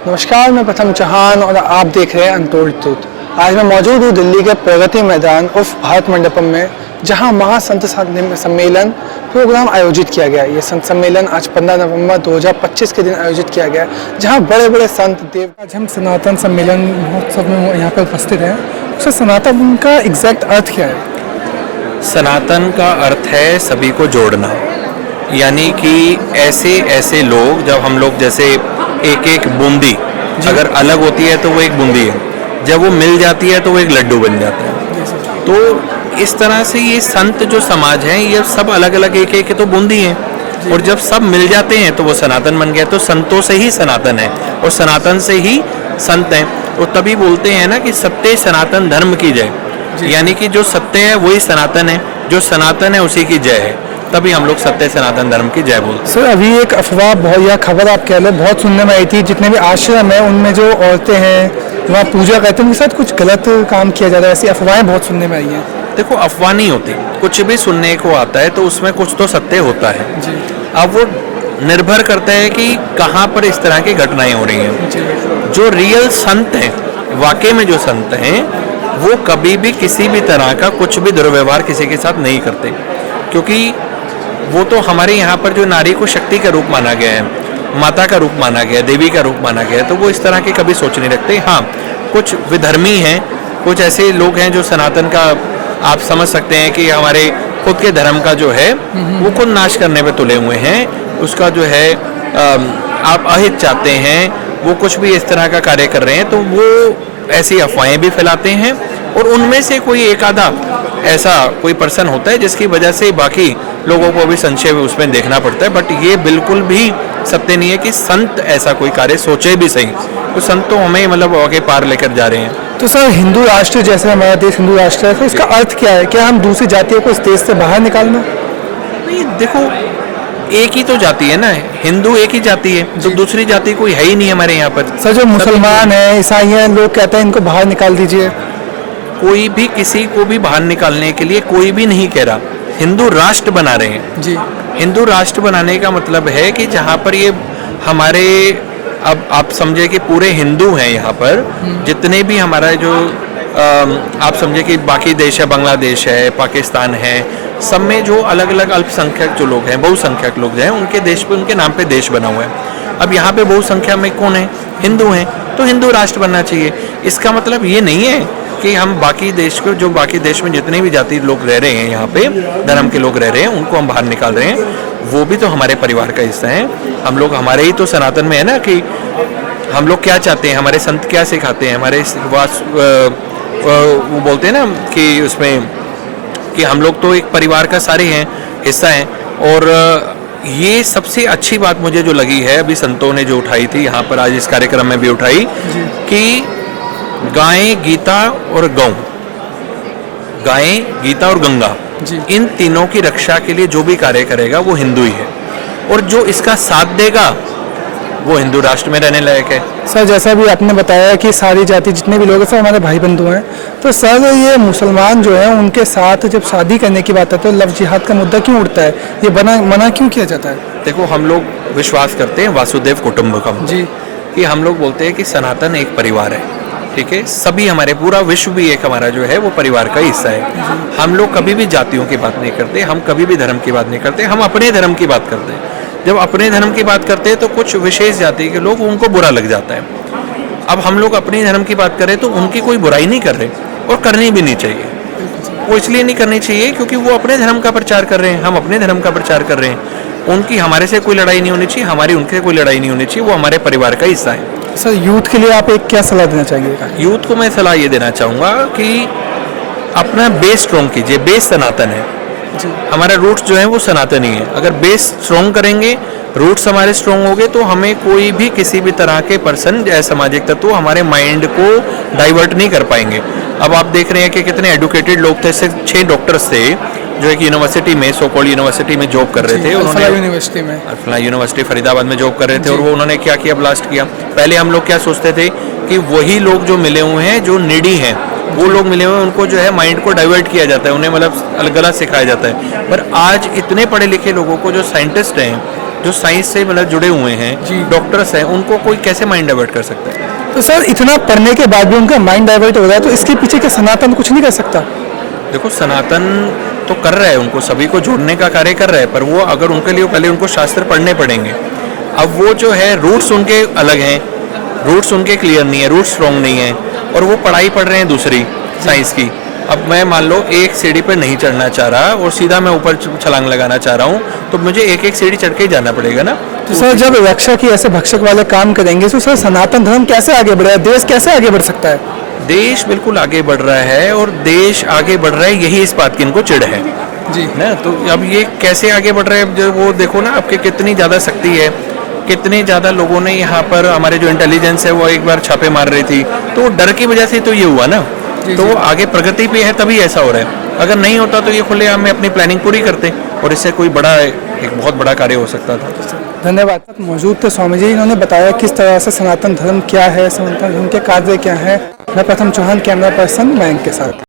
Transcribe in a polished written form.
नमस्कार, मैं प्रथम चौहान और आप देख रहे हैं अनटोल्ड ट्रूथ। आज मैं मौजूद हूँ दिल्ली के प्रगति मैदान उर्फ भारत मंडपम में, जहाँ महासंत सम्मेलन प्रोग्राम आयोजित किया गया। ये संत सम्मेलन आज 15 नवंबर 2025 के दिन आयोजित किया गया, जहाँ बड़े बड़े संत देव। आज हम सनातन सम्मेलन महोत्सव में यहाँ पर उपस्थित हैं। उससे सनातन का एग्जैक्ट अर्थ क्या है? सनातन का अर्थ है सभी को जोड़ना, यानी कि ऐसे लोग, जब हम लोग जैसे एक एक बूंदी अगर अलग होती है तो वो एक बूंदी है, जब वो मिल जाती है तो वो एक लड्डू बन जाता है। तो इस तरह से ये संत जो समाज है, ये सब अलग अलग एक एक तो बूंदी हैं, और जब सब मिल जाते हैं तो वो सनातन बन गया। तो संतों से ही सनातन है और सनातन से ही संत हैं। तो तभी बोलते हैं ना कि सत्य सनातन धर्म की जय, यानी कि जो सत्य है वही सनातन है, जो सनातन है उसी की जय है। तभी हम लोग सत्य सनातन धर्म की जय बोलते हैं। सर, अभी एक अफवाह बहुत या खबर आप कह लो बहुत सुनने में आई थी, जितने भी आश्रम है उनमें जो औरतें हैं वहाँ पूजा करते हैं, उनके साथ कुछ गलत काम किया जा रहा है, ऐसी अफवाहें बहुत सुनने में आई हैं। देखो, अफवाह नहीं होती, कुछ भी सुनने को आता है तो उसमें कुछ तो सत्य होता है जी। अब वो निर्भर करता है कि कहाँ पर इस तरह की घटनाएं हो रही हैं। जो रियल संत हैं, वाकई में जो संत हैं, वो कभी भी किसी भी तरह का कुछ भी दुर्व्यवहार किसी के साथ नहीं करते, क्योंकि वो तो हमारे यहाँ पर जो नारी को शक्ति का रूप माना गया है, माता का रूप माना गया है, देवी का रूप माना गया है, तो वो इस तरह की कभी सोच नहीं रखते। हाँ, कुछ विधर्मी हैं, कुछ ऐसे लोग हैं जो सनातन का आप समझ सकते हैं कि हमारे खुद के धर्म का जो है वो खुद नाश करने पे तुले हुए हैं। उसका जो है आप अहित चाहते हैं, वो कुछ भी इस तरह का कार्य कर रहे हैं, तो वो ऐसी अफवाहें भी फैलाते हैं। और उनमें से कोई एक आधा ऐसा कोई पर्सन होता है जिसकी वजह से बाकी लोगों को भी संशय उसमें देखना पड़ता है। बट ये बिल्कुल भी सत्य नहीं है कि संत ऐसा कोई कार्य सोचे भी सही। तो संत तो हमें मतलब आगे पार लेकर जा रहे हैं। तो सर, हिंदू राष्ट्र जैसे हमारा देश हिंदू राष्ट्र है, तो इसका अर्थ क्या है? क्या हम दूसरी जातियों को इस देश से बाहर निकालना? नहीं, देखो, एक ही तो जाति है ना, हिंदू एक ही जाति है, तो दूसरी जाति कोई है ही नहीं हमारे यहाँ पर। सर, जो मुसलमान हैं, ईसाई हैं, लोग कहते हैं इनको बाहर निकाल दीजिए। कोई भी किसी को भी बाहर निकालने के लिए कोई भी नहीं कह रहा। हिंदू राष्ट्र बना रहे हैं जी। हिंदू राष्ट्र बनाने का मतलब है कि जहाँ पर ये हमारे, अब आप समझे कि पूरे हिंदू हैं यहाँ पर, जितने भी हमारा जो आप समझे कि बाकी देश है, बांग्लादेश है, पाकिस्तान है, सब में जो अलग अलग अल्पसंख्यक जो लोग हैं, बहुसंख्यक लोग हैं, उनके देश पे, उनके नाम पे देश बना हुआ है। अब यहाँ पे बहुसंख्या में कौन है? हिंदू हैं, तो हिंदू राष्ट्र बनना चाहिए। इसका मतलब ये नहीं है कि हम बाकी देश को, जो बाकी देश में जितने भी जाति लोग रह रहे हैं, यहाँ पे धर्म के लोग रह रहे हैं, उनको हम बाहर निकाल रहे हैं। वो भी तो हमारे परिवार का हिस्सा है। हम लोग, हमारे ही तो सनातन में है ना कि हम लोग क्या चाहते हैं, हमारे संत क्या सिखाते हैं, हमारे वो बोलते हैं ना कि उसमें कि हम लोग तो एक परिवार का सारे हैं, हिस्सा हैं। और ये सबसे अच्छी बात मुझे जो लगी है, अभी संतों ने जो उठाई थी यहाँ पर, आज इस कार्यक्रम में भी उठाई कि गाय, गीता और गौ, गाय, गीता और गंगा, इन तीनों की रक्षा के लिए जो भी कार्य करेगा वो हिंदू ही है, और जो इसका साथ देगा वो हिंदू राष्ट्र में रहने लायक है। सर, जैसा भी आपने बताया कि सारी जाति जितने भी लोग हैं सब हमारे भाई बंधु हैं, तो सर ये मुसलमान जो है उनके साथ जब शादी करने की बात है तो लव जिहाद का मुद्दा क्यों उठता है? ये मना क्यों किया जाता है? देखो, हम लोग विश्वास करते हैं वासुदेव कुटुंबकम जी, कि हम लोग बोलते हैं कि सनातन एक परिवार है, ठीक है। सभी हमारे, पूरा विश्व भी एक हमारा जो है वो परिवार का हिस्सा है। हम लोग कभी भी जातियों की बात नहीं करते, हम कभी भी धर्म की बात नहीं करते, हम अपने धर्म की बात करते हैं। जब अपने धर्म की बात करते हैं तो कुछ विशेष जाति के लोग, उनको बुरा लग जाता है। अब हम लोग अपने धर्म की बात करें तो उनकी कोई बुराई नहीं कर रहे, और करनी भी नहीं चाहिए। वो इसलिए नहीं करनी चाहिए क्योंकि वो अपने धर्म का प्रचार कर रहे हैं, हम अपने धर्म का प्रचार कर रहे हैं। उनकी हमारे से कोई लड़ाई नहीं होनी चाहिए, हमारी उनसे कोई लड़ाई नहीं होनी चाहिए, वो हमारे परिवार का हिस्सा है। सर, यूथ के लिए आप एक क्या सलाह देना चाहेंगे? यूथ को मैं सलाह ये देना चाहूँगा कि अपना बेस स्ट्रॉन्ग कीजिए। बेस सनातन है जी। हमारा रूट्स जो है वो सनातन ही है। अगर बेस स्ट्रॉन्ग करेंगे, रूट्स हमारे स्ट्रॉन्ग हो गए, तो हमें कोई भी किसी भी तरह के पर्सन या सामाजिक तत्व हमारे माइंड को डाइवर्ट नहीं कर पाएंगे। अब आप देख रहे हैं कि कितने एडुकेटेड लोग थे, 6 डॉक्टर्स थे जो एक यूनिवर्सिटी में, सो कॉल्ड यूनिवर्सिटी में जॉब कर रहे थे। उन्होंने यूनिवर्सिटी फरीदाबाद में जॉब कर रहे थे, और वो उन्होंने क्या किया, ब्लास्ट किया। पहले हम लोग क्या सोचते थे कि वही लोग जो मिले हुए हैं, जो नीडी हैं, वो लोग मिले हुए हैं, उनको जो है माइंड को डाइवर्ट किया जाता है, उन्हें मतलब गलत सिखाया जाता है। पर आज इतने पढ़े लिखे लोगों को, जो साइंटिस्ट हैं, जो साइंस से मतलब जुड़े हुए हैं, डॉक्टर्स हैं, उनको कोई कैसे माइंड डाइवर्ट कर सकता है? तो सर इतना पढ़ने के बाद भी उनका माइंड डाइवर्ट हो रहा है, तो इसके पीछे क्या सनातन कुछ नहीं कर सकता? देखो, सनातन तो कर रहा है, उनको सभी को जोड़ने का कार्य कर रहा है, पर वो अगर उनके लिए पहले उनको शास्त्र पढ़ने पड़ेंगे। अब वो जो है रूट्स उनके अलग हैं, रूट्स उनके क्लियर नहीं है, रूट्स स्ट्रॉन्ग नहीं है, और वो पढ़ाई पढ़ रहे हैं दूसरी साइंस की। अब मैं मान लो एक सीढ़ी पर नहीं चढ़ना चाह रहा और सीधा मैं ऊपर छलांग लगाना चाह रहा हूँ, तो मुझे एक एक सीढ़ी चढ़ के ही जाना पड़ेगा ना। तो सर जब रक्षा की ऐसे भक्षक वाले काम करेंगे तो सर सनातन धर्म कैसे आगे बढ़ेगा, देश कैसे आगे बढ़ सकता है? देश बिल्कुल आगे बढ़ रहा है, और देश आगे बढ़ रहा है, यही इस बात की इनको चिढ़ है जी ना। तो अब ये कैसे आगे बढ़ रहे हैं, जो वो देखो ना आपके कितनी ज़्यादा शक्ति है, कितने ज़्यादा लोगों ने यहाँ पर हमारे जो इंटेलिजेंस है वो एक बार छापे मार रही थी, तो डर की वजह से तो ये हुआ ना। तो आगे प्रगति पे है तभी ऐसा हो रहा है, अगर नहीं होता तो ये खुलेआम में अपनी प्लानिंग पूरी करते और इससे कोई बड़ा एक बहुत बड़ा कार्य हो सकता था। धन्यवाद। मौजूद थे स्वामी जी, इन्होंने बताया किस तरह से सनातन धर्म क्या है, सनातन धर्म के कार्य क्या है। मैं प्रथम चौहान, कैमरा पर्सन मयंक के साथ।